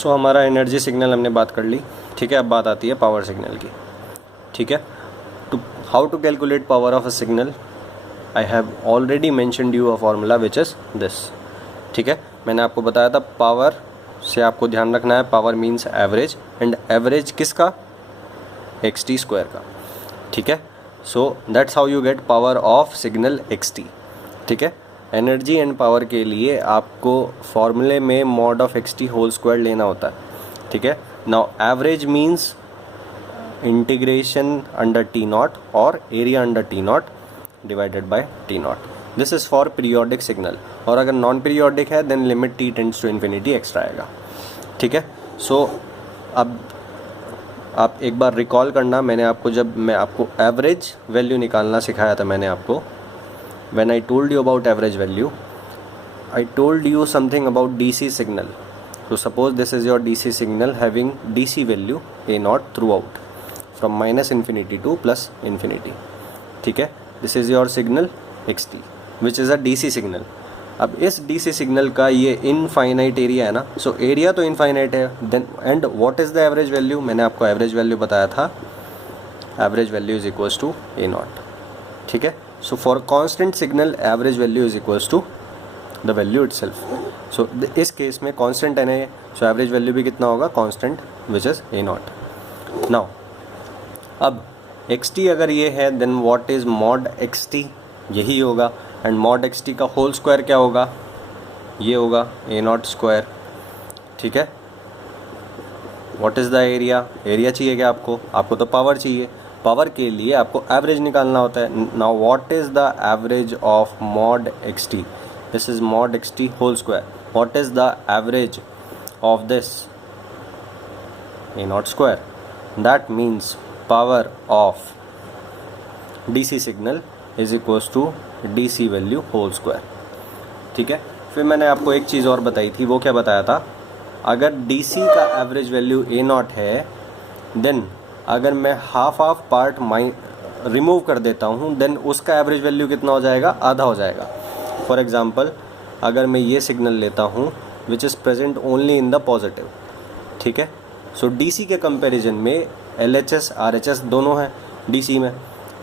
हमारा energy signal हमने बात कर ली, ठीक है। अब बात आती है पावर सिग्नल की, ठीक है। To how to calculate power of a signal, I have already mentioned you a formula which is this, ठीक है। मैंने आपको बताया था पावर से आपको ध्यान रखना है, power means average, and average किसका, एक्स टी स्क्वायर का, ठीक है। So that's how you get power of signal x T, ठीक है। एनर्जी एंड पावर के लिए आपको फॉर्मूले में mod of x T whole square लेना होता है, ठीक है। Now average means integration under T naught और area under T naught divided by T naught. This is for periodic signal, और अगर नॉन पीरियोडिक है then limit t tends to infinity extra आएगा, ठीक है। सो अब आप एक बार रिकॉल करना, जब मैं आपको एवरेज वैल्यू निकालना सिखाया था, मैंने आपको when I told you about average value, I told you something about DC signal. So suppose this is your DC signal having DC value A naught throughout from minus infinity to plus infinity, ठीक है। This is your signal XT which is a DC signal. अब इस DC signal का ये infinite area है ना, so area तो infinite है, then and what is the average value, मैंने आपको एवरेज वैल्यू बताया था, average value is equals to A naught, ठीक है। So for constant signal average value is equals to the value itself. So इस case में constant है ना, so average value भी कितना होगा, constant which is A naught. Now अब xt अगर ये है then what is mod xt, यही होगा, and mod xt का whole square क्या होगा, ये होगा A naught square, ठीक है। What is the area, area चाहिए क्या आपको तो पावर चाहिए, पावर के लिए आपको एवरेज निकालना होता है। Now what is the average of mod x T, this is mod x T whole square, what is the average of this, A naught square, that means power of DC signal is equals to DC value whole square, ठीक है। फिर मैंने आपको एक चीज़ और बताई थी, वो क्या बताया था, अगर डीसी का एवरेज वैल्यू ए नॉट है देन अगर मैं हाफ पार्ट रिमूव कर देता हूँ देन उसका एवरेज वैल्यू कितना हो जाएगा, आधा हो जाएगा। फॉर एग्जांपल अगर मैं ये सिग्नल लेता हूँ which is present only in the positive, ठीक है। सो डीसी के कंपैरिजन में LHS RHS दोनों हैं डीसी में,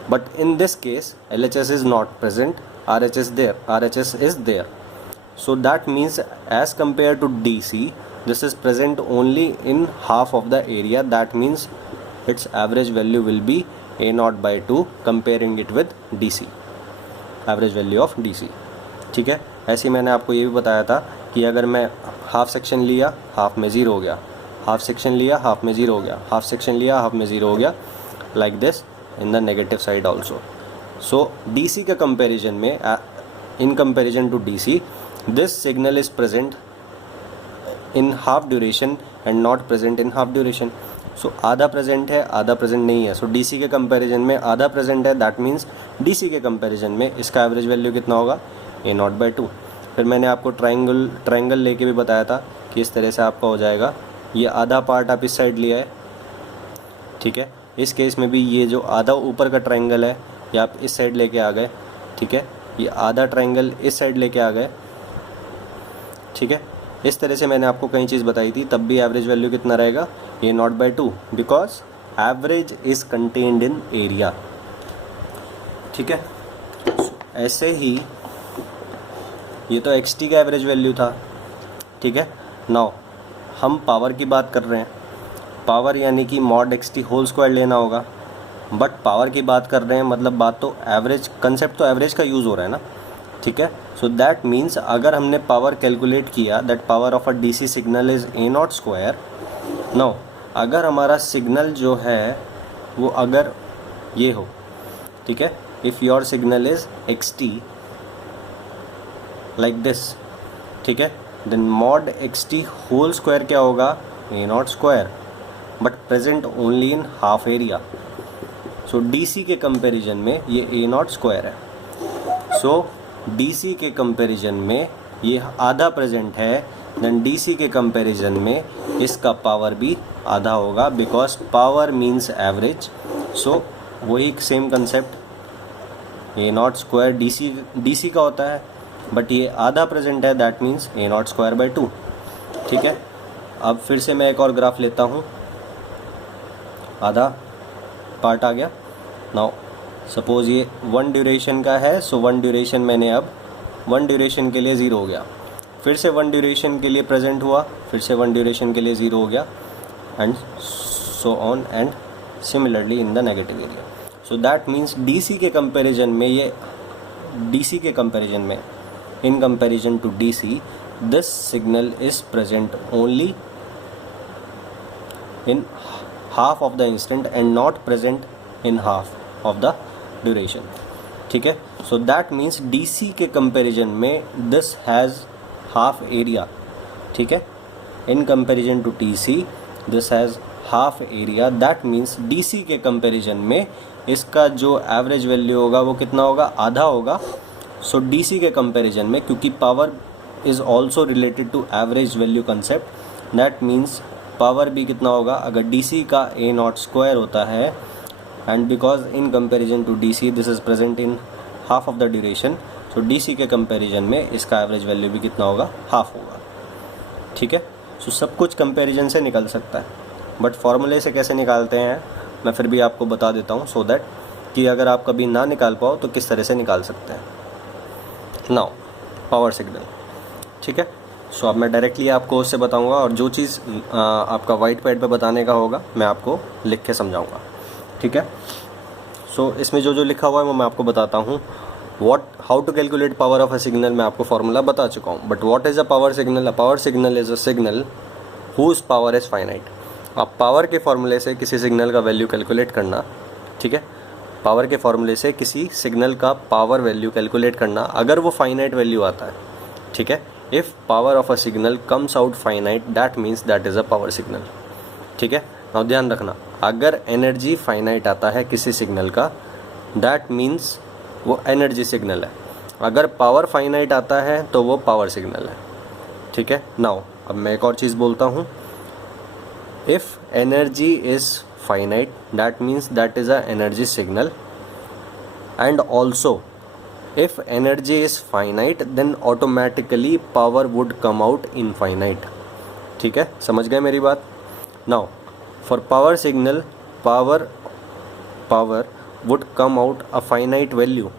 but in this case LHS is not present, RHS is there, so that means as compare to DC this is present only in half of the area, that means its average value will be A naught by 2 comparing it with DC, average value of DC, ठीक है। ऐसे ही मैंने आपको ये भी बताया था कि अगर मैं हाफ सेक्शन लिया हाफ में ज़ीरो हो गया, हाफ सेक्शन लिया हाफ में ज़ीरो हो गया, हाफ सेक्शन लिया हाफ में ज़ीरो हो गया, like this in the negative side also. So DC के कंपेरिजन में in comparison to DC this signal is present in half duration and not present in half duration. So आधा present है आधा present नहीं है, सो DC के comparison में आधा प्रेजेंट है, दैट मीन्स DC के कंपैरिजन में इसका एवरेज वैल्यू कितना होगा, A naught by 2। फिर मैंने आपको ट्रायंगल लेके भी बताया था कि इस तरह से आपका हो जाएगा, ये आधा पार्ट आप इस साइड लिया है, ठीक है। इस केस में भी ये जो आधा ऊपर का ट्रायंगल है ये आप इस साइड लेके आ गए, ठीक है, ये आधा ट्रायंगल इस साइड लेके आ गए, ठीक है। इस तरह से मैंने आपको कई चीज़ बताई थी, तब भी एवरेज वैल्यू कितना रहेगा, A naught by 2, because average is contained in area, ठीक है। ऐसे ही ये तो XT का एवरेज वैल्यू था, ठीक है। नाउ हम पावर की बात कर रहे हैं, पावर यानी कि मॉड XT होल स्क्वायर लेना होगा, बट पावर की बात कर रहे हैं मतलब बात तो एवरेज, कंसेप्ट तो एवरेज का यूज़ हो रहा है ना, ठीक है। सो दैट मीन्स अगर हमने पावर कैलकुलेट किया that power of a DC signal is A naught square. Now अगर हमारा सिग्नल जो है वो अगर ये हो, ठीक है, if your signal is XT like this, ठीक है, then mod XT whole square क्या होगा, A naught square, but present only in half area. So DC के कंपैरिजन में ये A naught स्क्वायर है, सो DC के कंपैरिजन में ये आधा प्रेजेंट है, देन DC के कंपैरिजन में इसका पावर भी आधा होगा, बिकॉज पावर मीन्स एवरेज। सो वही same concept A naught square DC का होता है, बट ये आधा प्रेजेंट है, that means A naught square by 2, ठीक है। अब फिर से मैं एक और ग्राफ लेता हूँ, आधा पार्ट आ गया। नाउ सपोज ये 1 ड्यूरेशन का है, सो 1 ड्यूरेशन मैंने अब 1 ड्यूरेशन के लिए 0 हो गया, फिर से 1 ड्यूरेशन के लिए प्रेजेंट हुआ, फिर से 1 ड्यूरेशन के लिए 0 हो गया, and so on and similarly in the negative area. So that means DC के कंपैरिजन में, ये डीसी के कंपैरिजन में, in comparison to DC, this signal is present only in half of the instant and not present in half of the duration. ठीक है, so that means DC के comparison में this has half area. ठीक है, in comparison to DC this has half area. That means DC के comparison में इसका जो एवरेज वैल्यू होगा वो कितना होगा, आधा होगा। सो डीसी के कंपैरिजन में, क्योंकि power is also related to average value concept, that means power भी कितना होगा, अगर डीसी का ए नॉट स्क्वायर होता है, and because in comparison to DC this is present in half of the duration, so DC के कंपैरिजन में इसका एवरेज वैल्यू भी कितना होगा, हाफ होगा। ठीक है, सो सब कुछ कंपैरिजन से निकल सकता है, बट फॉर्मूले से कैसे निकालते हैं मैं फिर भी आपको बता देता हूँ, सो दैट कि अगर आप कभी ना निकाल पाओ तो किस तरह से निकाल सकते हैं। Now power signal. ठीक है, सो अब मैं डायरेक्टली आपको उससे बताऊंगा, और जो चीज़ आपका वाइट पैड पे बताने का होगा मैं आपको लिख के समझाऊंगा। ठीक है, सो इसमें जो जो लिखा हुआ है वो मैं आपको बताता हूँ। How to calculate power of a signal मैं आपको फॉर्मूला बता चुका हूँ, but what is a power signal? A power signal is a signal whose power is finite. अब पावर के फॉर्मूले से किसी सिग्नल का वैल्यू कैलकुलेट करना, ठीक है, पावर के फॉर्मूले से किसी सिग्नल का पावर वैल्यू कैलकुलेट करना अगर वो फाइनाइट वैल्यू आता है। ठीक है, if power of a signal comes out finite that means that is a power signal. ठीक है, अब ध्यान रखना, अगर एनर्जी फाइनाइट आता है किसी सिग्नल का दैट मीन्स वो एनर्जी सिग्नल है, अगर पावर फाइनाइट आता है तो वो पावर सिग्नल है। ठीक है, नाउ अब मैं एक और चीज़ बोलता हूँ, if energy is finite that means that is a energy signal, and also if energy is finite then automatically power would come out infinite। ठीक है, समझ गए मेरी बात? now for power signal power would come out a finite value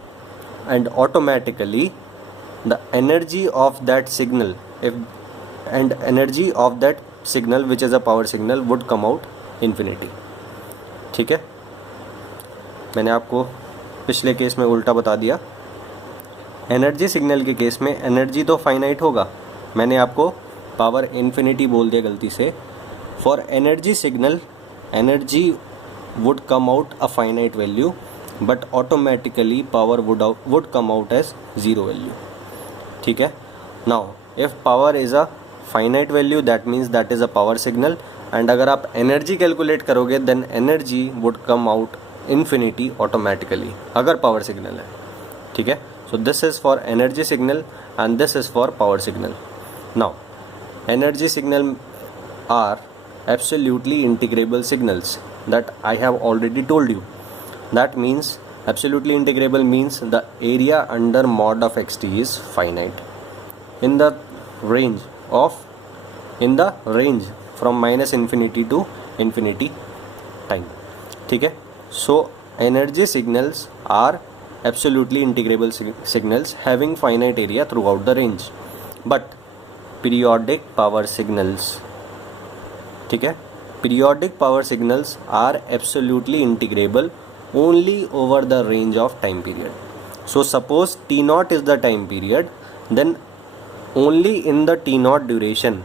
and automatically the energy of that signal which is a power signal would come out infinity। ठीक है, मैंने आपको पिछले केस में उल्टा बता दिया। एनर्जी सिग्नल के केस में एनर्जी तो फाइनाइट होगा, मैंने आपको पावर इन्फिनिटी बोल दिया गलती से। For energy signal energy would come out a finite value but automatically power would come out as zero value. ठीक है, now if power is a finite value that means that is a power signal, and अगर आप energy calculate करोगे then energy would come out infinity automatically अगर power signal है। ठीक है, so this is for energy signal and this is for power signal। now energy signal are absolutely integrable signals that I have already told you। that means absolutely integrable means the area under mod of xt is finite in the range from minus infinity to infinity time। ठीक है, so energy signals are absolutely integrable signals having finite area throughout the range, but periodic power signals, ठीक है, periodic power signals are absolutely integrable only over the range of time period। so suppose t naught is the time period, then only in the t naught duration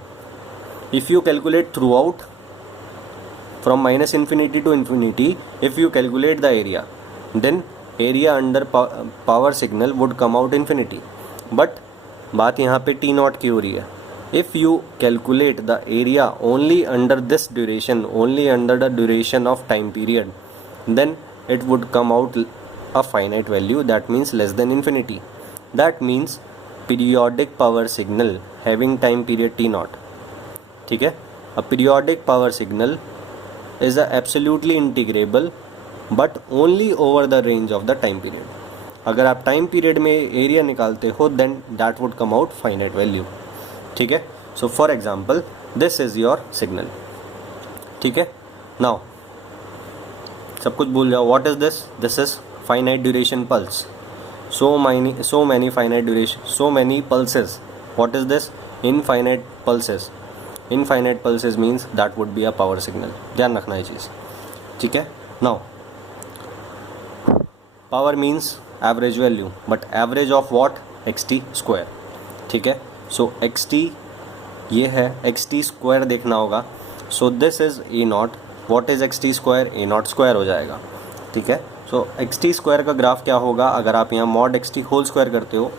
if you calculate throughout from minus infinity to infinity, if you calculate the area then area under power signal would come out infinity. But बात यहाँ पे T naught की हो रही है, if you calculate the area only under this duration, only under the duration of time period, then it would come out a finite value that means less than infinity. That means periodic power signal having time period T naught. ठीक है, a periodic power signal is a absolutely integrable but only over the range of the time period. अगर आप time period में area निकालते हो then that would come out finite value. ठीक है, so for example this is your signal. ठीक है. Now सब कुछ भूल जाओ. What is this? This is finite duration pulse. so many finite duration, so many pulses. What is this? Infinite pulses. Infinite pulses means that would be a power signal. ध्यान रखना ये चीज़. ठीक है. Now power means average value, but average of what? xt square. ठीक है. so xt ये है, xt square देखना होगा. so this is a naught. what is xt square? a naught square हो जाएगा. ठीक है. सो एक्स टी स्क्वायर का ग्राफ क्या होगा? अगर आप यहाँ mod x T whole square करते हो,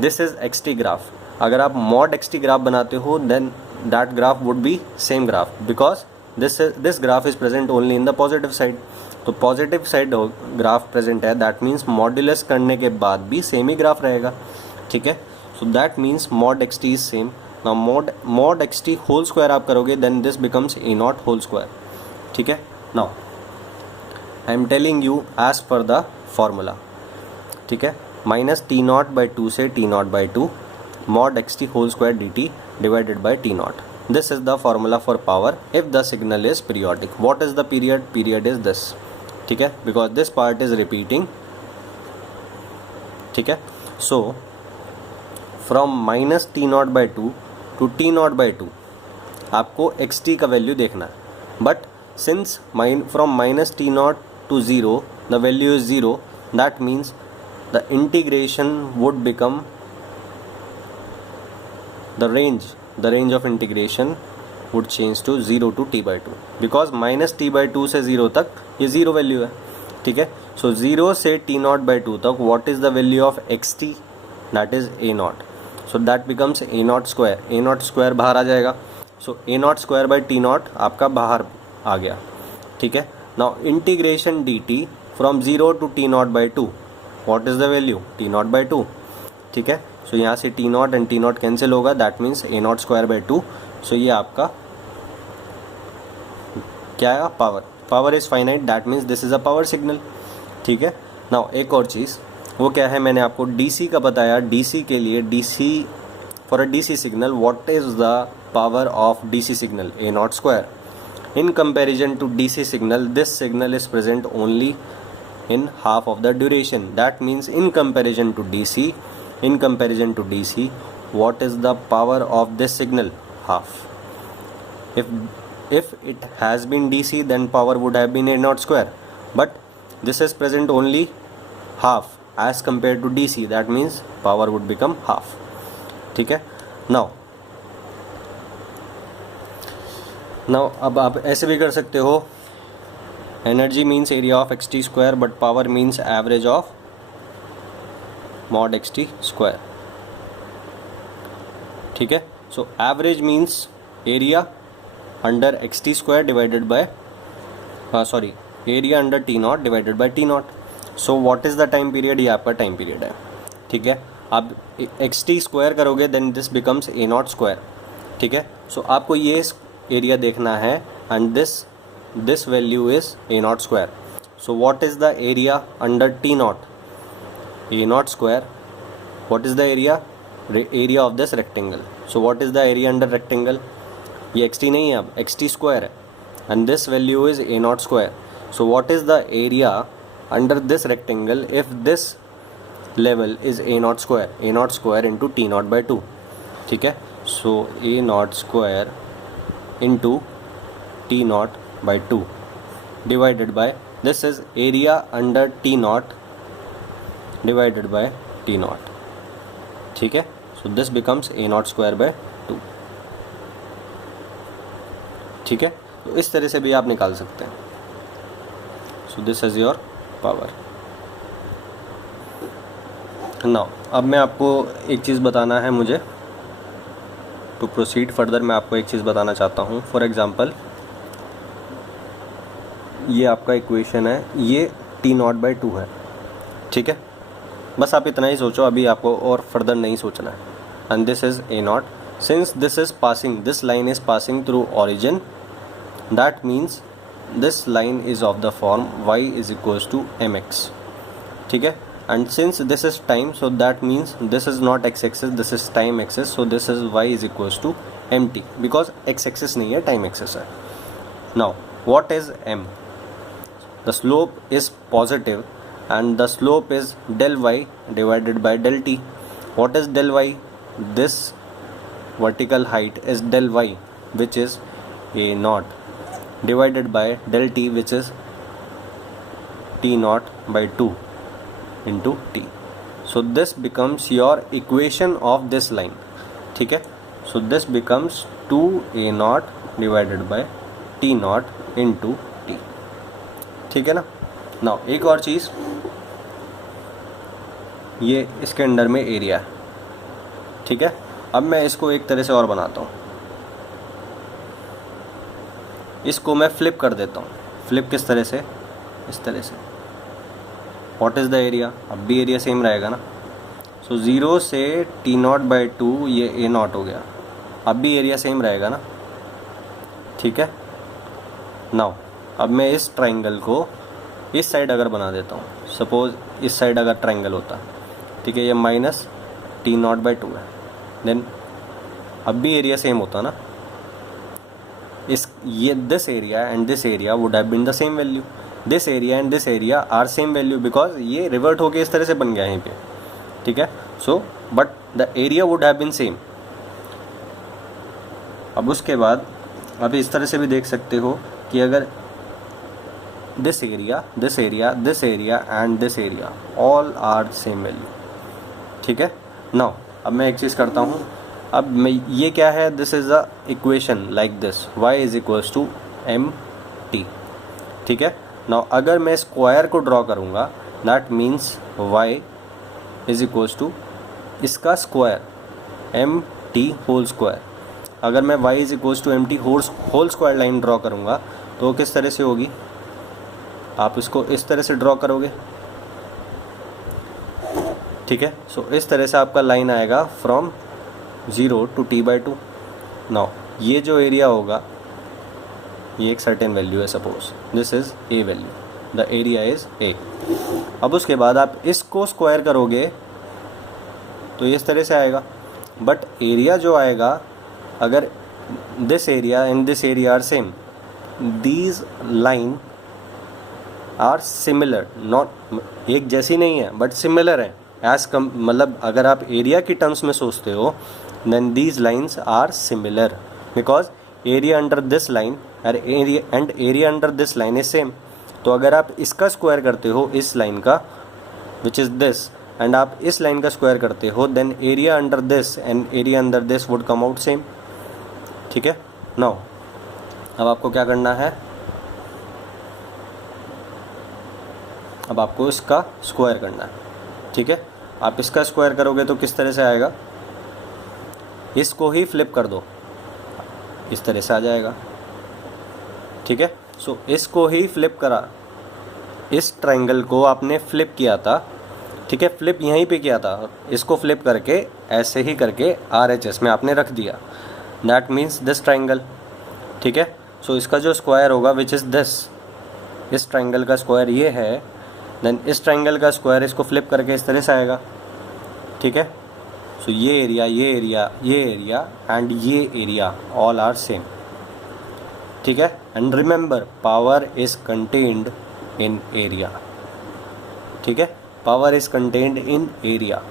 this is X T graph. अगर आप मॉड एक्स टी ग्राफ बनाते हो, then that graph would be same graph, because this graph is present only in the positive side. तो positive side graph present है, that means modulus करने के बाद भी सेम ही ग्राफ रहेगा. ठीक है. So that means mod x t is same. Now mod x T whole square आप करोगे, then this becomes A naught whole square. ठीक है. Now I am telling you as per the formula. ठीक है. Minus T naught by two से t naught by two mod x T whole square d t divided by t naught. This is the formula for power if the signal is periodic. What is the period? Period is this. ठीक है. Because this part is repeating. ठीक है. So from minus T naught by two to T naught by two आपको X T का value देखना है. But since from minus T naught to 0 the value is 0, that means the integration would become the range of integration would change to 0 to t by 2, because minus t by 2 से 0 तक ये 0 value है. ठीक है. सो 0 से t not by 2 तक what is the value of xt? that is a not. So that becomes a not square. a not square बाहर आ जाएगा. सो a not square by t not आपका बाहर आ गया. ठीक है. Now integration dt from 0 to t naught by 2. What is the value? t naught by 2. ठीक है. सो यहाँ से t naught and t naught cancel होगा. That means a naught square by 2. So ये आपका क्या है? Power. Power is finite, that means this is a power signal. ठीक है. नाउ एक और चीज़, वो क्या है? मैंने आपको DC का बताया. DC के लिए DC for a DC signal what is the power of DC signal? a naught square. In comparison to DC signal, this signal is present only in half of the duration. That means in comparison to DC, what is the power of this signal? Half. If it has been DC, then power would have been a naught square. But this is present only half as compared to DC. That means power would become half. ठीक है. Now अब आप ऐसे भी कर सकते हो. Energy means area of x T square, but power means average of mod x T square. ठीक है. So average means area under X T square divided by area under T naught divided by T naught. So what is the time period? ये आपका time period है. ठीक है. आप X T square करोगे, then this becomes A naught square. ठीक है. So आपको ये एरिया देखना है, and this value is a naught square. So what is the area under T not? A naught square. What is the area? Area of this rectangle. So what is the area under rectangle? ये x T नहीं है, अब x T square है, and this value is a naught square. So what is the area under this rectangle if this level is a naught square? A naught square into t naught by 2. ठीक है. So a naught square into t naught by 2 divided by, this is area under t naught divided by t naught. ठीक है. so this becomes a naught square by 2. ठीक है. तो इस तरह से भी आप निकाल सकते हैं. so this is your power. now अब मैं आपको एक चीज़ बताना है मुझे. टू प्रोसीड फर्दर मैं आपको एक चीज़ बताना चाहता हूँ. फॉर एग्ज़ाम्पल ये आपका इक्वेशन है, ये टी नॉट बाई 2 है. ठीक है. बस आप इतना ही सोचो, अभी आपको और फर्दर नहीं सोचना है. And this is A naught. Since this is passing, this line is passing through origin, that means this line is of the form y is equals to mx. ठीक है. and since this is time, so that means this is not x axis, this is time axis, so this is y is equals to empty because x axis नहीं है, time axis है. Now what is m? The slope is positive and the slope is del y divided by del t. What is del y? This vertical height is del y, which is a naught, divided by del t, which is t naught by 2 into t. So this becomes your equation of this line. ठीक है. So this becomes 2a naught divided by t naught into t. ठीक है ना. Now एक और चीज़, ये इसके under में एरिया है. ठीक है. अब मैं इसको एक तरह से और बनाता हूँ. इसको मैं फ्लिप कर देता हूँ. फ्लिप किस तरह से? इस तरह से. What is the area? अब भी एरिया सेम रहेगा ना. सो 0 से टी नॉट बाई 2 ये ए नॉट हो गया. अब भी एरिया सेम रहेगा ना. ठीक है. नाउ अब मैं इस ट्राइंगल को इस साइड अगर बना देता हूँ, सपोज इस साइड अगर ट्राइंगल होता, ठीक है, ये माइनस टी नॉट बाई 2 है, देन अब भी एरिया सेम होता ना. इस ये this area and this area would have been the same value. This area and this area are same value because ये रिवर्ट होके इस तरह से बन गया यहीं पे. ठीक है. So but the area would have been same. अब उसके बाद अब इस तरह से भी देख सकते हो कि अगर this area this area this area and this area all are same value. ठीक है. नाउ अब मैं एक चीज़ करता हूँ. अब मैं ये क्या है? This is a equation like this, y is equals to m t. ठीक है. नाउ अगर मैं स्क्वायर को ड्रॉ करूँगा, that means y is equals to इसका square m t whole square. अगर मैं y is equals to m t whole square line draw करूँगा तो किस तरह से होगी? आप इसको इस तरह से ड्रॉ करोगे. ठीक है. सो इस तरह से आपका लाइन आएगा from 0 to t by 2. Now ये जो एरिया होगा ये एक सर्टेन वैल्यू है, suppose this is a value, the area is a. अब उसके बाद आप इसको स्क्वायर करोगे तो इस तरह से आएगा. बट एरिया जो आएगा, अगर this area and this area are same, these line are similar, not एक जैसी नहीं है बट सिमिलर है. एज कम मतलब अगर आप एरिया की टर्म्स में सोचते हो, then these lines are similar because area under this line and area under this line is same. तो अगर आप इसका स्क्वायर करते हो इस लाइन का, विच इज़ दिस, एंड आप इस लाइन का स्क्वायर करते हो, then area under this and area under this would come out same. ठीक है. नाउ अब आपको क्या करना है? अब आपको इसका स्क्वायर करना है. ठीक है. आप इसका स्क्वायर करोगे तो किस तरह से आएगा? इसको ही फ्लिप कर दो, इस तरह से आ जाएगा. ठीक है. सो इसको ही फ्लिप करा, इस ट्रायंगल को आपने फ्लिप किया था. ठीक है. फ्लिप यहीं पे किया था, इसको फ्लिप करके ऐसे ही करके RHS में आपने रख दिया. That means this triangle. ठीक है. सो इसका जो स्क्वायर होगा विच इज़ दिस, इस ट्रायंगल का स्क्वायर ये है, देन इस ट्रायंगल का स्क्वायर इसको फ्लिप करके इस तरह से आएगा. ठीक है. सो ये एरिया ये एरिया ये एरिया एंड ये एरिया ऑल आर सेम. ठीक है. And remember power is contained in area. ठीक है. Power is contained in area.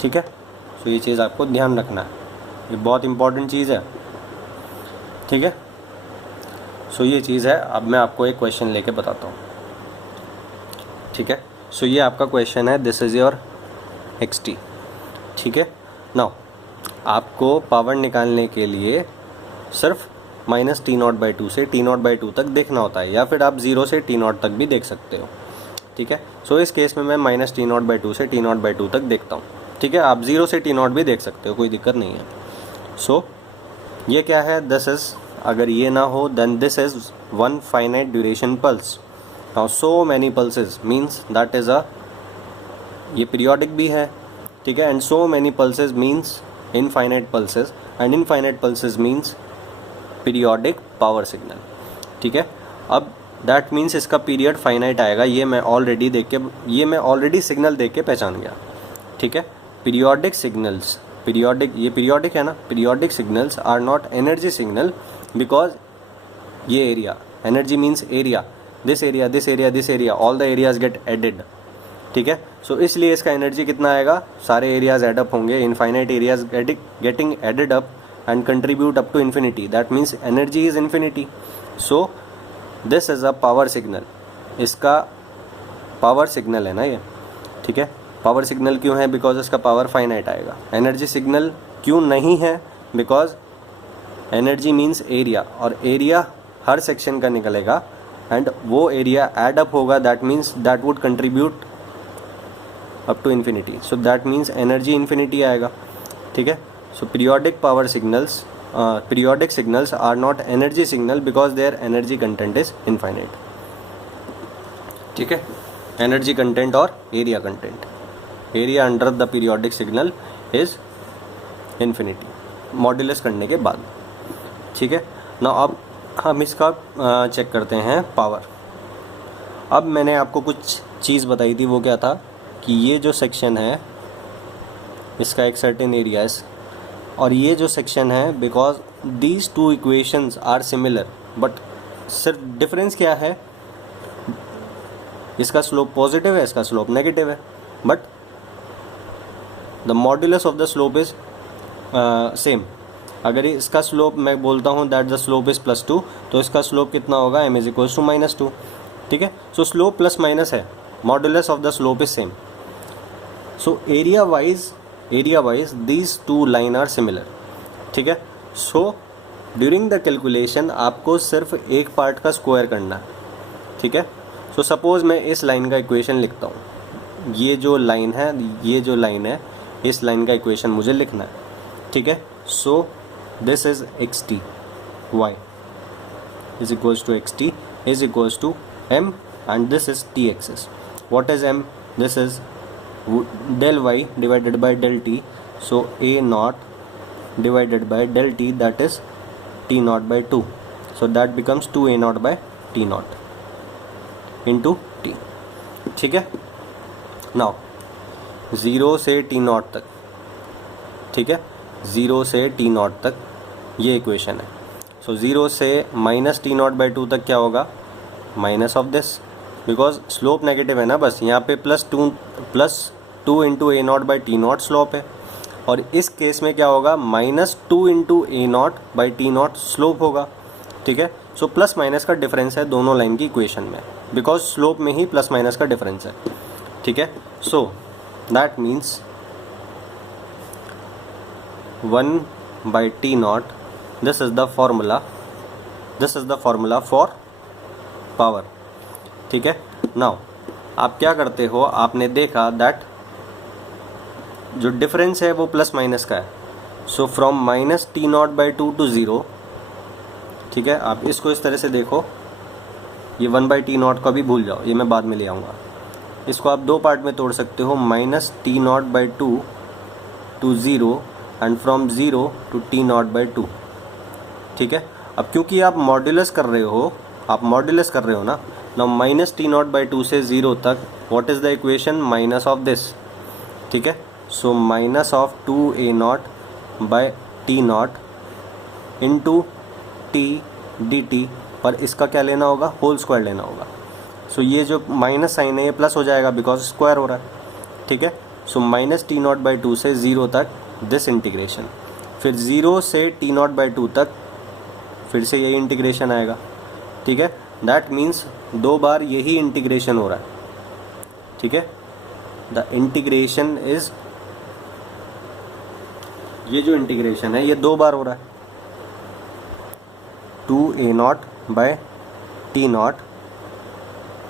ठीक है. सो ये चीज़ आपको ध्यान रखना है, ये बहुत इंपॉर्टेंट चीज़ है. ठीक है. सो ये चीज़ है. अब मैं आपको एक क्वेश्चन लेके बताता हूँ. ठीक है. सो ये आपका क्वेश्चन है, दिस इज़ योर xt. ठीक है. नाउ आपको पावर निकालने के लिए सिर्फ माइनस टी नॉट बाई 2 से टी नॉट बाई 2 तक देखना होता है, या फिर आप 0 से टी नॉट तक भी देख सकते हो. ठीक है. सो इस केस में मैं माइनस टी नॉट बाई 2 से टी नॉट बाई 2 तक देखता हूँ. ठीक है. आप 0 से टी नॉट भी देख सकते हो, कोई दिक्कत नहीं है. सो ये क्या है? दिस इज़, अगर ये ना हो then this is one finite duration pulse. Now so many pulses means that is a, ये पीरियोडिक भी है. ठीक है. And so many pulses means infinite pulses, and infinite pulses means periodic power signal. ठीक है. अब दैट मीन्स इसका period finite आएगा. ये मैं ऑलरेडी सिग्नल देख के पहचान गया. ठीक है. पीरियोडिक सिग्नल्स पीरियोडिक, ये पीरियोडिक है ना, periodic signals are not energy signal because ये area, energy means area, this area this area this area, all the areas get added, ठीक है। सो इसलिए इसका एनर्जी कितना आएगा, सारे एरियाज एडअप होंगे, infinite areas getting added up and contribute up to infinity, that means energy is infinity. So this is a power signal, इसका power signal है ना ये, ठीक है। पावर सिग्नल क्यों है, बिकॉज इसका पावर फाइनाइट आएगा। एनर्जी सिग्नल क्यों नहीं है, बिकॉज एनर्जी मीन्स एरिया, और एरिया हर सेक्शन का निकलेगा एंड वो एरिया एड अप होगा, that means that would contribute up to infinity, so that means energy infinity आएगा, ठीक है। So periodic power signals, periodic signals are not energy signal because their energy content is infinite, ठीक है। Energy content और area content, area under the periodic signal is infinity, modulus करने के बाद, ठीक है ना। अब हम इसका चेक करते हैं पावर। अब मैंने आपको कुछ चीज़ बताई थी, वो क्या था कि ये जो सेक्शन है इसका एक सर्टेन एरिया है, और ये जो सेक्शन है because these two equations are similar, but सिर्फ डिफरेंस क्या है, इसका स्लोप पॉजिटिव है, इसका स्लोप नेगेटिव है, but the modulus of the slope is same. अगर इसका स्लोप मैं बोलता हूँ दैट द स्लोप इज +2, तो इसका स्लोप कितना होगा, m इज इक्वल्स टू -2, ठीक है। सो स्लोप प्लस माइनस है, modulus of the slope is same. So area wise these two line are similar, ठीक है। सो ड्यूरिंग द कैलकुलेशन आपको सिर्फ एक पार्ट का स्क्वायर करना है, ठीक है। सो सपोज मैं इस लाइन का इक्वेशन लिखता हूँ, ये जो लाइन है, ये जो लाइन है, इस लाइन का इक्वेशन मुझे लिखना है, ठीक है। So this is xt, y is equals to xt is equals to m and this is t axis. What is m? This is del y divided by del t, so a naught divided by del t, that is t naught by 2, so that becomes 2a naught by t naught into t, ठीक है। Now 0 से t naught तक, ठीक है, 0 से t naught तक ये equation है। सो 0 से -t naught by 2 तक क्या होगा, minus of this, because slope negative है ना, बस यहाँ पे +2 into a naught by t naught slope है, और इस केस में क्या होगा, -2 into a naught by t naught slope होगा, ठीक है। सो प्लस माइनस का डिफरेंस है दोनों लाइन की इक्वेशन में, बिकॉज स्लोप में ही प्लस माइनस का डिफरेंस है, ठीक है। So that means 1/t naught, this is the formula for power, ठीक है। नाउ आप क्या करते हो, आपने देखा दैट जो डिफरेंस है वो प्लस माइनस का है, so from -t naught by 2 to 0, ठीक है। आप इसको इस तरह से देखो, ये 1/t naught का भी भूल जाओ, ये मैं बाद में ले आऊँगा। इसको आप दो पार्ट में तोड़ सकते हो, -t naught by 2 to 0 and from 0 to t naught by 2, ठीक है। अब क्योंकि आप मॉड्यूलस कर रहे हो ना, नाउ -t naught by 2 से 0 तक, what is the equation, minus of this, ठीक है। So minus of 2a naught by t naught into t dt, पर इसका क्या लेना होगा, होल स्क्वायर लेना होगा। सो ये जो माइनस साइन है ये प्लस हो जाएगा बिकॉज स्क्वायर हो रहा है, ठीक है। सो -t naught by 2 से 0 तक दिस इंटीग्रेशन, फिर 0 से t naught by 2 तक फिर से यही इंटीग्रेशन आएगा, ठीक है। दैट मीन्स दो बार यही इंटीग्रेशन हो रहा है, ठीक है। द इंटीग्रेशन इज, ये जो इंटीग्रेशन है ये दो बार हो रहा है, 2a naught by t naught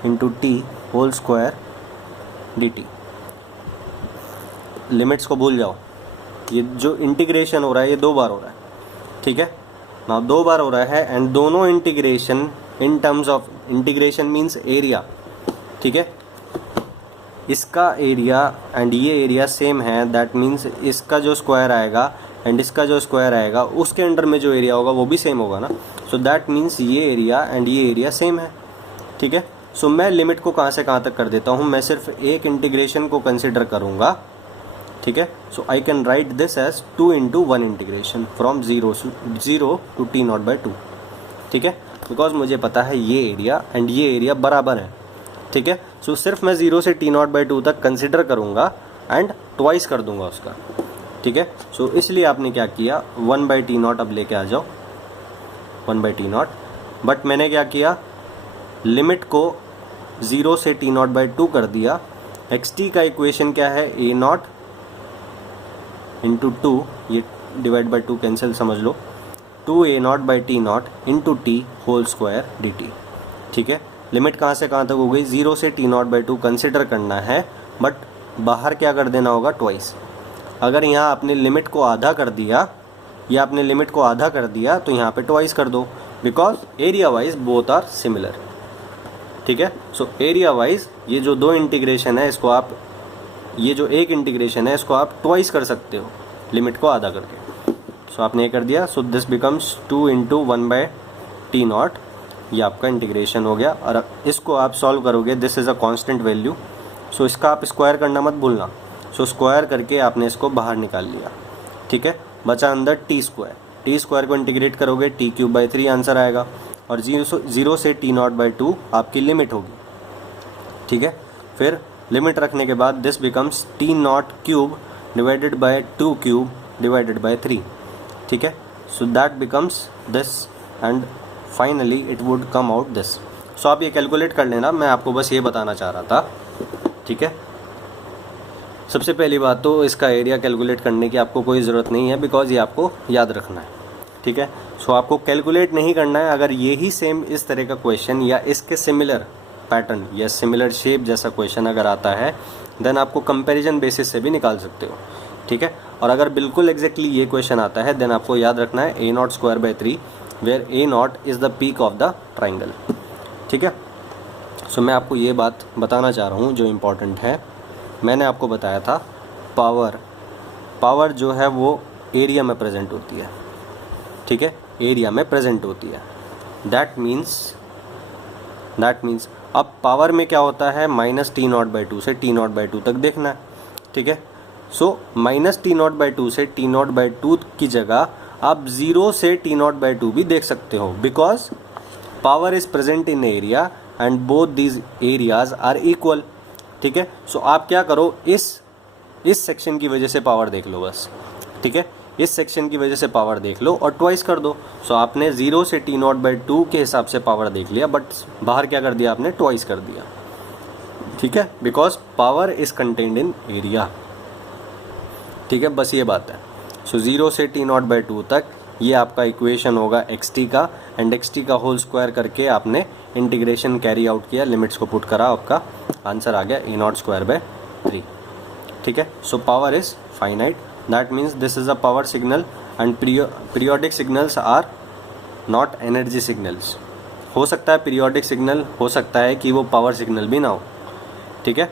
into t whole square dt। Limits को भूल जाओ, ये जो इंटीग्रेशन हो रहा है ये दो बार हो रहा है, ठीक है ना, दो बार हो रहा है। एंड दोनों integration in terms of, integration means area, ठीक है। इसका एरिया एंड ये एरिया सेम है, दैट मीन्स इसका जो स्क्वायर आएगा एंड इसका जो स्क्वायर आएगा उसके अंडर में जो एरिया होगा वो भी सेम होगा ना, सो दैट मीन्स ये एरिया एंड ये एरिया सेम है, ठीक है। सो मैं लिमिट को कहाँ से कहाँ तक कर देता हूँ, मैं सिर्फ एक इंटीग्रेशन को कंसिडर करूँगा, ठीक है। So I can write this as 2 into 1 integration from 0 to T0/2, ठीक है, बिकॉज मुझे पता है ये एरिया एंड ये एरिया बराबर है, ठीक है। सो सिर्फ मैं 0 से T0/2 तक कंसिडर करूँगा एंड ट्वाइस कर दूंगा उसका, ठीक है। सो इसलिए आपने क्या किया, 1/T0 अब लेके आ जाओ, 1/T0, बट मैंने क्या किया, लिमिट को 0 से T0/2 कर दिया। xt का इक्वेशन क्या है, A0 इंटू 2, ये डिवाइड बाई 2 कैंसिल समझ लो, 2A0/T0 into T whole square dt, ठीक है। लिमिट कहाँ से कहाँ तक हो गई, 0 से T0/2 कंसिडर करना है, बट बाहर क्या कर देना होगा, ट्वाइस। अगर यहाँ आपने लिमिट को आधा कर दिया या आपने लिमिट को आधा कर दिया तो यहाँ पे ट्वाइस कर दो, because area wise both are similar, ठीक है। सो एरिया वाइज ये जो दो इंटीग्रेशन है इसको आप, ये जो एक इंटीग्रेशन है इसको आप ट्वाइस कर सकते हो लिमिट को आधा करके। सो आपने ये कर दिया, सो दिस बिकम्स 2 इंटू 1/T0, ये आपका इंटीग्रेशन हो गया। और इसको आप सॉल्व करोगे, this is a constant value, so इसका आप स्क्वायर करना मत भूलना। सो स्क्वायर करके आपने इसको बाहर निकाल लिया, ठीक है। बचा अंदर टी स्क्वायर को इंटीग्रेट करोगे T³/3 आंसर आएगा, और 0 से T0/2 आपकी लिमिट होगी, ठीक है। फिर लिमिट रखने के बाद this becomes T0³ divided by 2³ divided by 3, ठीक है। So that becomes this and finally it would come out this. So आप ये कैलकुलेट कर लेना, मैं आपको बस ये बताना चाह रहा था, ठीक है। सबसे पहली बात तो इसका एरिया कैलकुलेट करने की आपको कोई ज़रूरत नहीं है, बिकॉज ये आपको याद रखना है, ठीक है। सो आपको कैलकुलेट नहीं करना है। अगर यही सेम इस तरह का क्वेश्चन या इसके सिमिलर पैटर्न या सिमिलर शेप जैसा क्वेश्चन अगर आता है, देन आपको कंपैरिजन बेसिस से भी निकाल सकते हो, ठीक है। और अगर बिल्कुल एग्जैक्टली ये क्वेश्चन आता है, देन आपको याद रखना है A0²/3 where A0 is the peak of the triangle, ठीक है। सो मैं आपको ये बात बताना चाह रहा हूँ जो इम्पोर्टेंट है। मैंने आपको बताया था पावर जो है वो एरिया में प्रेजेंट होती है, ठीक है, एरिया में प्रेजेंट होती है। दैट मीन्स अब पावर में क्या होता है, -T0/2 से T0/2 तक देखना है, ठीक है। सो -T0/2 से T0/2 की जगह आप 0 से T0/2 भी देख सकते हो, because power is present in area and both these areas are equal, ठीक है। सो आप क्या करो, इस सेक्शन की वजह से पावर देख लो बस, ठीक है, इस सेक्शन की वजह से पावर देख लो और ट्वाइस कर दो। सो आपने 0 से T0/2 के हिसाब से पावर देख लिया, बट बाहर क्या कर दिया आपने, ट्वाइस कर दिया, ठीक है, because power is contained in area, ठीक है। बस ये बात है। सो 0 से T0/2 तक ये आपका इक्वेशन होगा xt का, एंड xt का होल स्क्वायर करके आपने इंटीग्रेशन कैरी आउट किया, लिमिट्स को पुट करा, आपका आंसर आ गया A0²/3, ठीक है। So power is finite, that means this is a power signal and periodic signals are not energy signals. हो सकता है पीरियोडिक सिग्नल, हो सकता है कि वो पावर सिग्नल भी ना हो, ठीक है।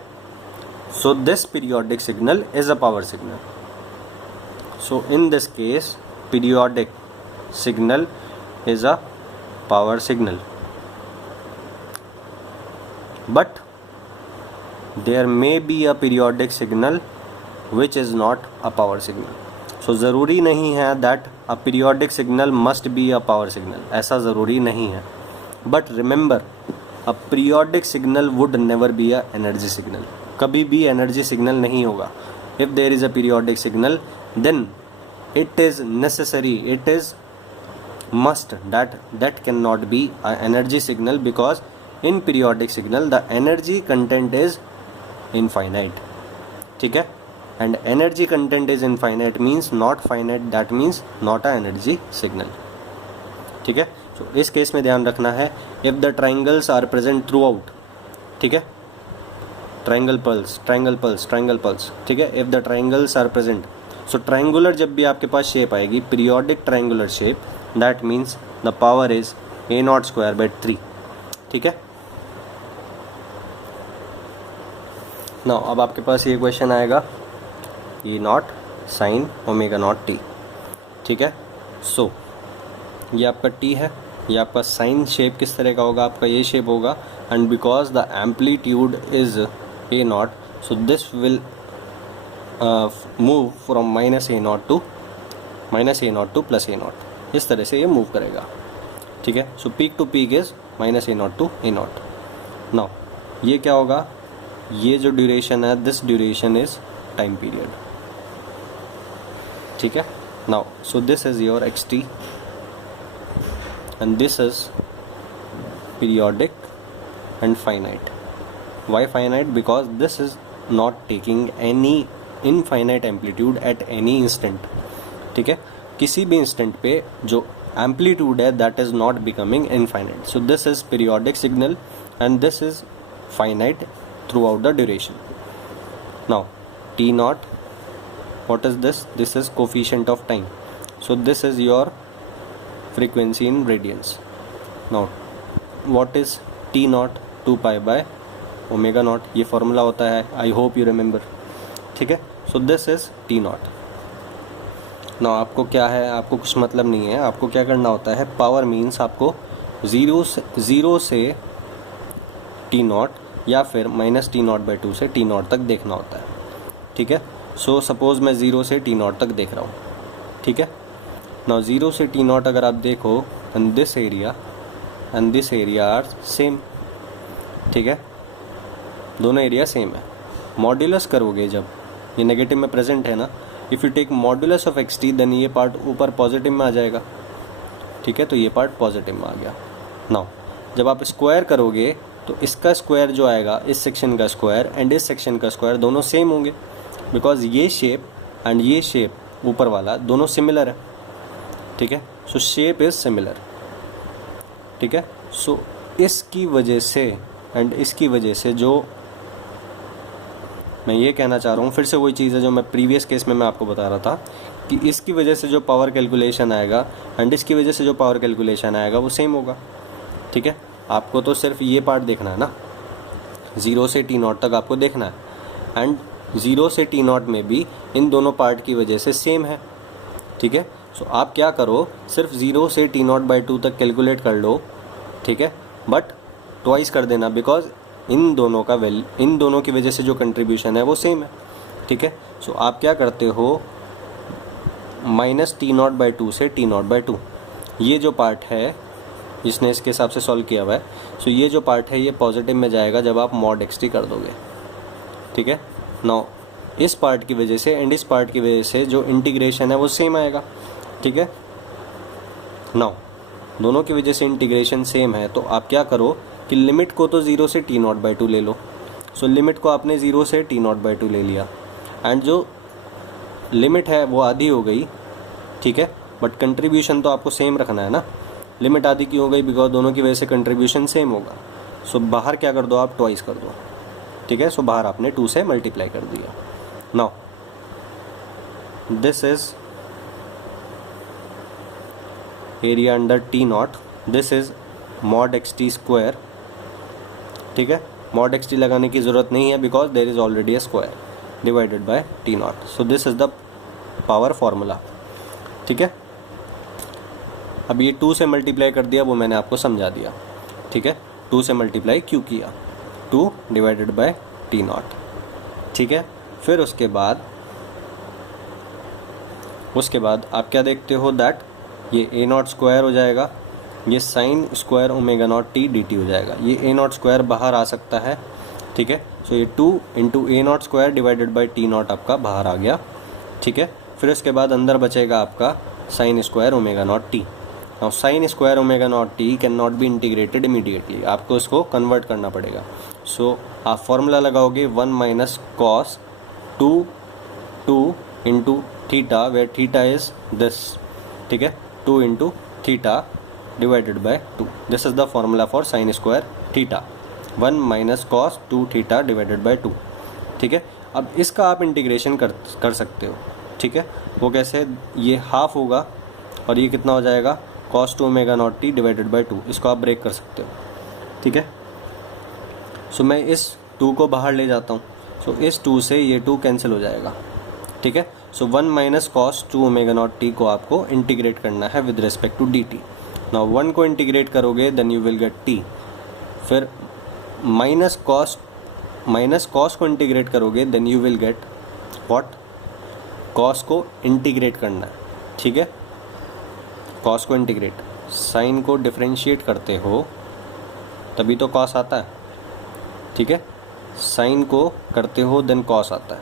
So this periodic signal is a power signal. So in this case periodic signal is a power signal, but there may be a periodic signal which is not a power signal. So ज़रूरी नहीं है that a periodic signal must be a power signal, ऐसा ज़रूरी नहीं है। But remember, a periodic signal would never be a energy signal, कभी भी energy signal नहीं होगा। If there is a periodic signal, then it is necessary, it is must that cannot be an energy signal, because in periodic signal the energy content is infinite, ठीक है। and energy content is infinite means not finite, that means not a energy signal, ठीक है। so इस case में ध्यान रखना है, if the triangles are present throughout, ठीक है, triangle pulse, ठीक है, if the triangles are present, so triangular जब भी आपके पास शेप आएगी, periodic triangular shape, that means the power is A0²/3, ठीक है। नाउ अब आपके पास ये क्वेश्चन आएगा E0 sin ω0t, ठीक है। सो ये आपका t है, ये आपका साइन शेप किस तरह का होगा, आपका ये शेप होगा, and because the amplitude is A0, so this will move from minus A naught to plus A naught, इस तरह से ये मूव करेगा, ठीक है। So peak to peak is minus A naught to A naught. Now ये क्या होगा, ये जो ड्यूरेशन है, this duration is time period, ठीक है। Now so this is your x t and this is periodic and finite. Why finite? Because this is not taking any infinite amplitude at any instant, ठीक है। किसी भी instant पे जो amplitude है that is not becoming infinite. So this is periodic signal and this is finite through out the duration. Now T not, what is this? This is coefficient of time. So this is your frequency in radians. Now what is T naught? 2 pi by omega naught, ये formula होता है, I hope you remember, ठीक है। So this is T not. ना आपको क्या है, आपको कुछ मतलब नहीं है, आपको क्या करना होता है, पावर मीन्स आपको ज़ीरो से टी नॉट या फिर माइनस टी नॉट बाई 2 से टी नॉट तक देखना होता है, ठीक है। सो सपोज़ मैं 0 से टी नॉट तक देख रहा हूँ, ठीक है। ना 0 से टी नॉट अगर आप देखो and this area are same, ठीक है, दोनों एरिया सेम है। मॉड्यूलस करोगे जब, ये नेगेटिव में प्रेजेंट है ना, if you take modulus of x T then ये पार्ट ऊपर पॉजिटिव में आ जाएगा, ठीक है। तो ये पार्ट पॉजिटिव में आ गया। नाउ जब आप स्क्वायर करोगे तो इसका स्क्वायर जो आएगा, इस सेक्शन का स्क्वायर एंड इस सेक्शन का स्क्वायर दोनों सेम होंगे, बिकॉज ये शेप एंड ये शेप ऊपर वाला दोनों सिमिलर है, ठीक है। सो शेप इज़ सिमिलर, ठीक है। सो इसकी वजह से एंड इसकी वजह से जो मैं ये कहना चाह रहा हूँ, फिर से वही चीज़ है जो मैं प्रीवियस केस में मैं आपको बता रहा था कि इसकी वजह से जो पावर कैलकुलेशन आएगा एंड इसकी वजह से जो पावर कैलकुलेशन आएगा वो सेम होगा, ठीक है। आपको तो सिर्फ ये पार्ट देखना है ना, 0 से टी नॉट तक आपको देखना है एंड 0 से टी नॉट में भी इन दोनों पार्ट की वजह से सेम है, ठीक है। सो आप क्या करो, सिर्फ 0 से टी नॉट बाई 2 तक कैलकुलेट कर लो, ठीक है, बट ट्वाइस कर देना, बिकॉज इन दोनों की वजह से जो कंट्रीब्यूशन है वो सेम है, ठीक है। सो आप क्या करते हो, माइनस टी नॉट बाई 2 से टी नॉट बाई 2, ये जो पार्ट है जिसने इसके हिसाब से सॉल्व किया हुआ है, सो ये जो पार्ट है ये पॉजिटिव में जाएगा जब आप मॉड एक्स टी कर दोगे, ठीक है। नाउ इस पार्ट की वजह से एंड इस पार्ट की वजह से जो इंटीग्रेशन है वो सेम आएगा, ठीक है। नाउ दोनों की वजह से इंटीग्रेशन सेम है, तो आप क्या करो कि लिमिट को तो 0 से टी नॉट बाई 2 ले लो। सो लिमिट को आपने 0 से टी नॉट बाई 2 ले लिया एंड जो लिमिट है वो आधी हो गई, ठीक है, बट कंट्रीब्यूशन तो आपको सेम रखना है ना। लिमिट आधी क्यों हो गई, बिकॉज दोनों की वजह से कंट्रीब्यूशन सेम होगा। सो बाहर क्या कर दो आप, ट्वाइस कर दो, ठीक है। सो बाहर आपने 2 से मल्टीप्लाई कर दिया। Now this is area under T naught, this is mod x T square, ठीक है। मॉड एक्स टी लगाने की ज़रूरत नहीं है because there is already a square divided by T naught. So this is the power formula, ठीक है। अब ये 2 से मल्टीप्लाई कर दिया, वो मैंने आपको समझा दिया, ठीक है। 2 से मल्टीप्लाई क्यों किया, 2 डिवाइडेड बाय टी नॉट, ठीक है। फिर उसके बाद आप क्या देखते हो, दैट ये ए नॉट स्क्वायर हो जाएगा, ये sine square omega naught T D T हो जाएगा। ये ए नॉट स्क्वायर बाहर आ सकता है, ठीक है। सो ये 2 into A naught square divided by t not आपका बाहर आ गया, ठीक है। फिर उसके बाद अंदर बचेगा आपका sine square omega naught T. Now sine square omega naught T can not be integrated immediately, आपको इसको कन्वर्ट करना पड़ेगा। सो आप फॉर्मूला लगाओगे 1 minus cos 2 into theta, where theta is this, ठीक है, 2 into theta divided by 2। This is the formula for sine square theta, 1 minus cos 2 theta divided by 2, ठीक है। अब इसका आप इंटीग्रेशन कर सकते हो, ठीक है। वो कैसे, ये हाफ होगा और ये कितना हो जाएगा, cos 2 omega naught T divided by 2, इसको आप ब्रेक कर सकते हो, ठीक है। सो मैं इस 2 को बाहर ले जाता हूँ, सो इस 2 से ये 2 कैंसिल हो जाएगा, ठीक है। So 1 minus cos 2 omega naught t को आपको इंटीग्रेट करना है with respect to d t. Now 1 को इंटीग्रेट करोगे then you will get t, फिर माइनस कॉस को इंटीग्रेट करोगे then you will get what, cos को इंटीग्रेट करना है, ठीक है, कॉस को इंटीग्रेट, साइन को डिफरेंशिएट करते हो तभी तो कॉस आता है, ठीक है, साइन को करते हो देन कॉस आता है,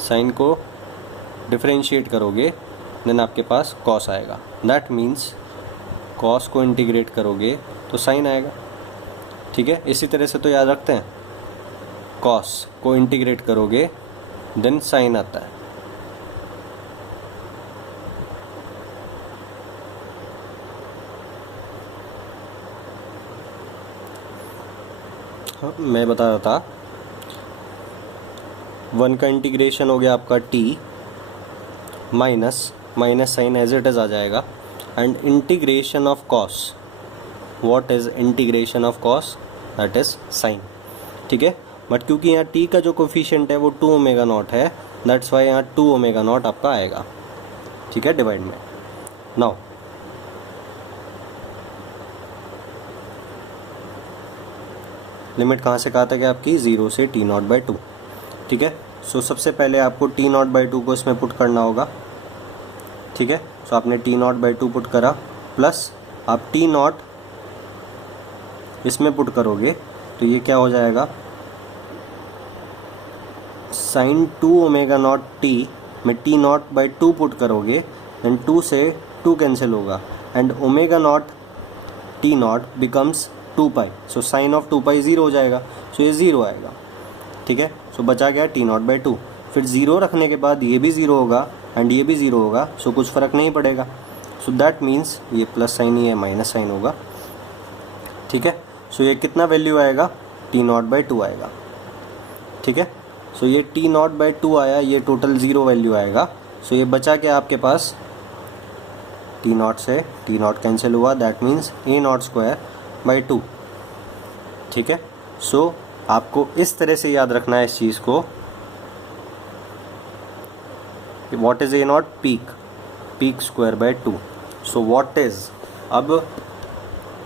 साइन को डिफरेंशिएट करोगे देन आपके पास कॉस आएगा, दैट मीन्स कॉस को इंटीग्रेट करोगे तो साइन आएगा, ठीक है। इसी तरह से तो याद रखते हैं, कॉस को इंटीग्रेट करोगे देन साइन आता है, मैं बता रहा था 1 का इंटीग्रेशन हो गया आपका t minus sine as it is आ जाएगा, and integration of cos, what is integration of cos, that is sine, ठीक है। बट क्योंकि यहाँ t का जो कोफिशिएंट है वो 2 ओमेगा नॉट है, दैट्स वाई यहाँ 2 ओमेगा नॉट आपका आएगा, ठीक है, डिवाइड में। नाउ लिमिट कहाँ से कहाँ तक है आपकी, 0 से t0/2, ठीक है। सो सबसे पहले आपको t0/2 को इसमें पुट करना होगा, ठीक है। सो आपने t0/2 पुट करा, प्लस आप t0 इसमें पुट करोगे तो ये क्या हो जाएगा, साइन 2 ओमेगा नॉट t में t0/2 पुट करोगे देन 2 से 2 कैंसिल होगा, and omega naught t0 becomes 2 pi, so sine of 2 पाई 0 हो जाएगा, सो ये 0 आएगा, ठीक है। सो बचा गया t0/2, फिर 0 रखने के बाद ये भी 0 होगा एंड ये भी 0 होगा, सो कुछ फ़र्क नहीं पड़ेगा, सो दैट मीन्स ये प्लस साइन ही है, माइनस साइन होगा, ठीक है। सो ये कितना वैल्यू आएगा, t0/2 आएगा, ठीक है। सो ये t0/2 आया, ये टोटल 0 वैल्यू आएगा, सो ये बचा क्या आपके पास, t0 से t0 कैंसिल हुआ, दैट मीन्स a02/2, ठीक है। सो आपको इस तरह से याद रखना है इस चीज़ को, what is a0, peak square, so what is, अब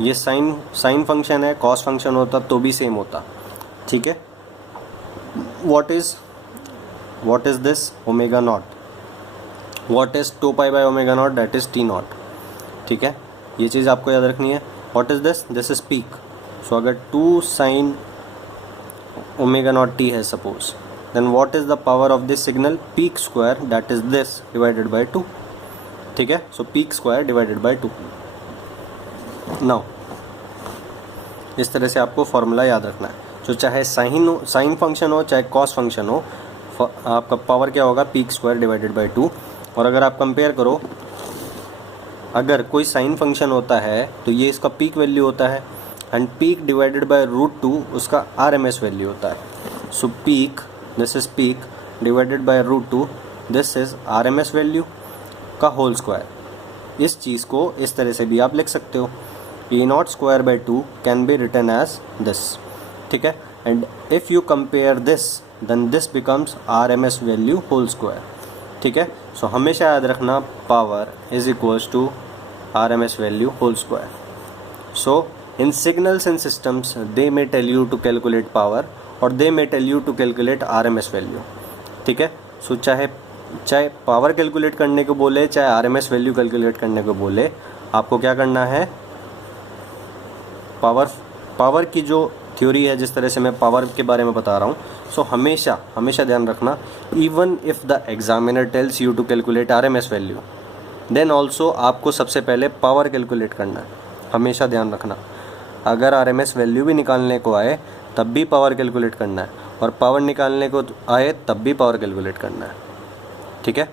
ये साइन फंक्शन है, कॉस फंक्शन होता तो भी सेम होता, ठीक है। What is this, omega naught, what is 2 pi omega naught, that is t0, ठीक है, ये चीज़ आपको याद रखनी है। What is this is peak, so अगर 2 साइन ओमेगा नॉट t है suppose, then what is the power of this signal, peak square, that is this divided by 2, ठीक है। So peak square divided by 2। Now इस तरह से आपको formula याद रखना है, तो चाहे साइन फंक्शन हो चाहे कॉस फंक्शन हो, आपका पावर क्या होगा, पीक स्क्वायर डिवाइडेड बाय 2। और अगर आप कंपेयर करो, अगर कोई साइन फंक्शन होता है तो ये इसका पीक वैल्यू होता है, एंड पीक डिवाइडेड बाय √2 उसका RMS वैल्यू होता है। So peak, this is peak divided by √2, this is RMS value का होल स्क्वायर। इस चीज़ को इस तरह से भी आप लिख सकते हो, a0/2 can be written as this, ठीक है। And if you compare this then this becomes RMS value whole square, ठीक है। सो हमेशा याद रखना, power is equals to RMS value whole square. So in signals and systems they may tell you to calculate power और they may tell you to calculate RMS value, ठीक है। सो चाहे power calculate करने को बोले चाहे RMS वैल्यू कैलकुलेट करने को बोले, आपको क्या करना है, पावर की जो थ्योरी है, जिस तरह से मैं पावर के बारे में बता रहा हूँ, सो हमेशा ध्यान रखना, even if the examiner tells you to calculate RMS value, then also आपको सबसे पहले पावर कैलकुलेट करना है, हमेशा ध्यान रखना। अगर RMS वैल्यू भी निकालने को आए तब भी पावर कैलकुलेट करना है, और पावर निकालने को आए तब भी पावर कैलकुलेट करना है, ठीक है।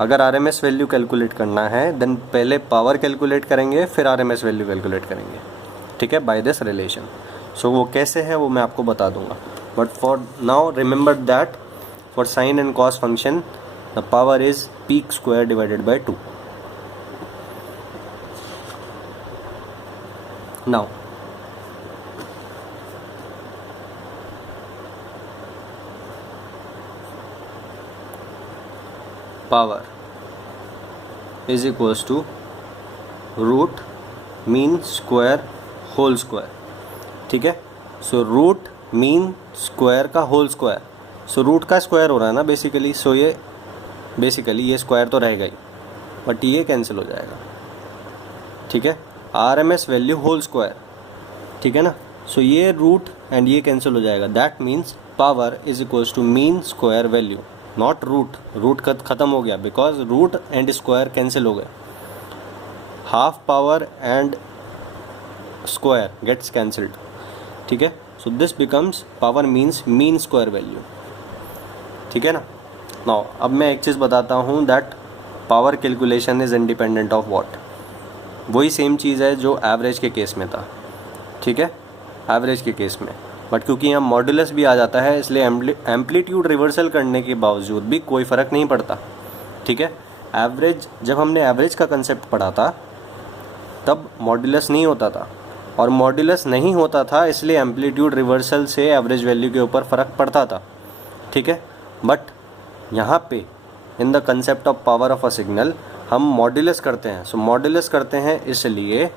अगर RMS वैल्यू कैलकुलेट करना है देन पहले पावर कैलकुलेट करेंगे, फिर RMS वैल्यू कैलकुलेट करेंगे, ठीक है, बाय दिस रिलेशन। सो वो कैसे है वो मैं आपको बता दूंगा, but for now remember that for sine and cos function the power is peak square divided by 2। Now power is equals to root mean square whole square, ठीक है। सो रूट मीन स्क्वायर का whole square, so root का square हो रहा है ना basically, सो ये basically ये स्क्वायर तो रहेगा ही, बट ये कैंसिल हो जाएगा, ठीक है, RMS वैल्यू होल स्क्वायर, ठीक है ना। सो ये रूट एंड ये कैंसिल हो जाएगा, that means power is equals to mean square value, not root खत्म हो गया because root and square cancel हो गए, half power and square gets cancelled, ठीक है। So this becomes power means mean square value, ठीक है ना। नाउ अब मैं एक चीज़ बताता हूँ that power calculation is independent of what, वही सेम चीज़ है जो एवरेज के केस में था, ठीक है, एवरेज के केस में, बट क्योंकि यहाँ मॉड्यूलस भी आ जाता है इसलिए एम्पलीट्यूड रिवर्सल करने के बावजूद भी कोई फ़र्क नहीं पड़ता, ठीक है। एवरेज, जब हमने एवरेज का कंसेप्ट पढ़ा था तब मॉड्यूलस नहीं होता था, और मॉड्यूलस नहीं होता था इसलिए एम्पलीट्यूड रिवर्सल से एवरेज वैल्यू के ऊपर फ़र्क पड़ता था, ठीक है। बट यहाँ पे in the concept of power of a signal हम मॉड्यूलस करते हैं, सो मॉड्यूलस करते हैं इसलिए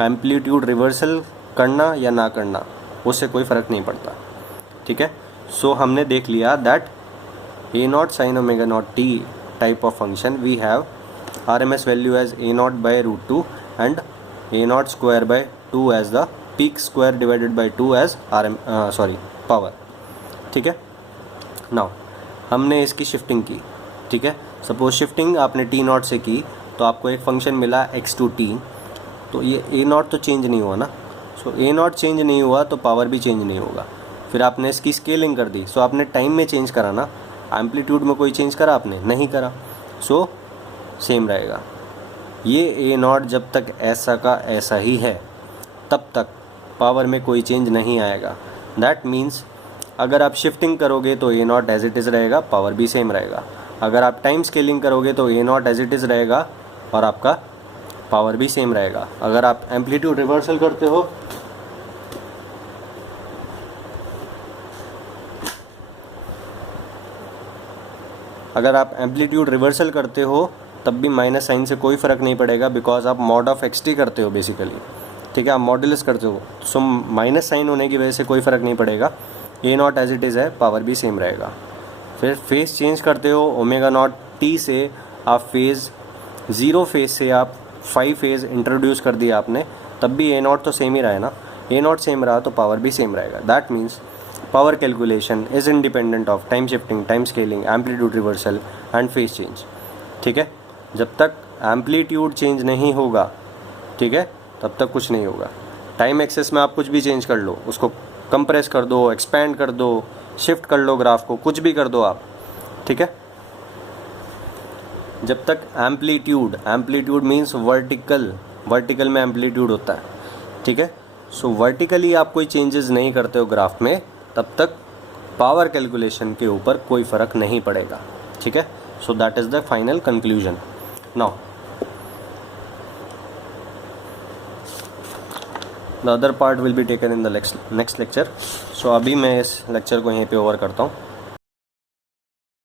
एम्पलीट्यूड रिवर्सल करना या ना करना उससे कोई फ़र्क नहीं पड़ता, ठीक है। सो हमने देख लिया that A0 sin omega naught t type of function we have RMS value as A0 by root 2 and A0 square by 2 as the peak square divided by 2 as power, ठीक है। नाउ हमने इसकी शिफ्टिंग की, ठीक है। Suppose shifting आपने T0 से की तो आपको एक फंक्शन मिला x2t, तो ये A0 तो चेंज नहीं हुआ ना, सो A0 चेंज नहीं हुआ तो पावर भी चेंज नहीं होगा। फिर आपने इसकी स्केलिंग कर दी, सो आपने टाइम में चेंज करा ना, एम्पलीट्यूड में कोई चेंज करा आपने नहीं करा, सो सेम रहेगा। ये A0 जब तक ऐसा का ऐसा ही है तब तक पावर में कोई चेंज नहीं आएगा, दैट मीन्स अगर आप शिफ्टिंग करोगे तो A0 एज इट इज़ रहेगा, पावर भी सेम रहेगा। अगर आप टाइम स्केलिंग करोगे तो A0 एज इट इज़ रहेगा और आपका पावर भी सेम रहेगा। अगर आप एम्पलीट्यूड रिवर्सल करते हो तब भी माइनस साइन से कोई फ़र्क नहीं पड़ेगा बिकॉज आप मॉड ऑफ xt करते हो बेसिकली, ठीक है, आप मॉड्यूलस करते हो, सो माइनस साइन होने की वजह से कोई फ़र्क नहीं पड़ेगा, A0 एज इट इज़ है, पावर भी सेम रहेगा। फिर फेज़ चेंज करते हो ओमेगा नॉट t से, आप फेज़ 0 फेज़ से आप 5 फेज़ इंट्रोड्यूस कर दिया आपने, तब भी A0 तो सेम ही रहा है ना, A0 सेम रहा तो पावर भी सेम रहेगा। That means power calculation is independent of time shifting, time scaling, amplitude reversal and phase change, ठीक है। जब तक एम्पलीट्यूड चेंज नहीं होगा, ठीक है, तब तक कुछ नहीं होगा। टाइम एक्सेस में आप कुछ भी चेंज कर लो, उसको कंप्रेस कर दो, एक्सपेंड कर दो, शिफ्ट कर लो ग्राफ को, कुछ भी कर दो आप, ठीक है। जब तक एम्पलीट्यूड मीन्स वर्टिकल में एम्पलीट्यूड होता है, ठीक है। सो वर्टिकली आप कोई चेंजेस नहीं करते हो ग्राफ में, तब तक पावर कैलकुलेशन के ऊपर कोई फ़र्क नहीं पड़ेगा, ठीक है। So that is the final conclusion. Now the other part will be taken in the next lecture. So अभी मैं इस लेक्चर को यहीं पे ओवर करता हूँ।